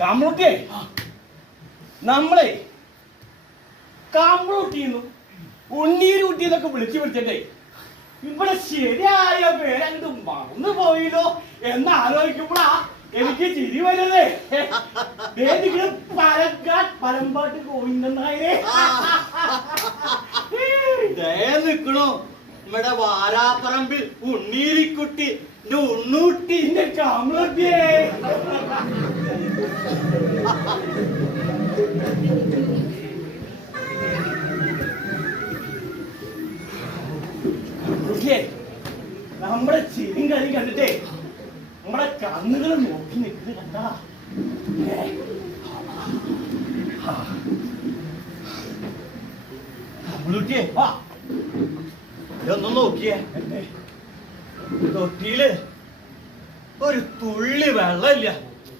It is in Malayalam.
കമ്മ്യൂണിറ്റിയെ നമ്മളെ കമ്മ്യൂണിറ്റിന്ന് ഉണ്ണീരൂട്ടി എന്നൊക്കെ വിളിച്ചു വിളിച്ചിട്ടേ ഇവിടെ ശരിയായ പേരങ്ങോട്ട് മറന്നു പോയില്ലോ എന്ന് ആലോചിക്കുമ്പോഴാ എനിക്ക് ചിരി വരുന്നേ. പരമ്പാട്ട് ഗോവിന്ദനായരെ നിക്കണോ നമ്മുടെ വാരാപ്പറമ്പിൽ ഉണ്ണീരിക്കുട്ടി ഉണ്ണൂട്ടിന്റെ കമ്മ്യൂണിറ്റിയെ നമ്മുടെ ചിരിയും കളി കണ്ടിട്ടേ നമ്മുടെ കണ്ണുകൾ നോക്കി നിൽക്കുന്നത് കണ്ടാ. കമ്മ്യൂണിറ്റിയെ ഇതൊന്നും നോക്കിയേ, തൊട്ടിയില് ഒരു തുള്ളി വെള്ളമില്ല.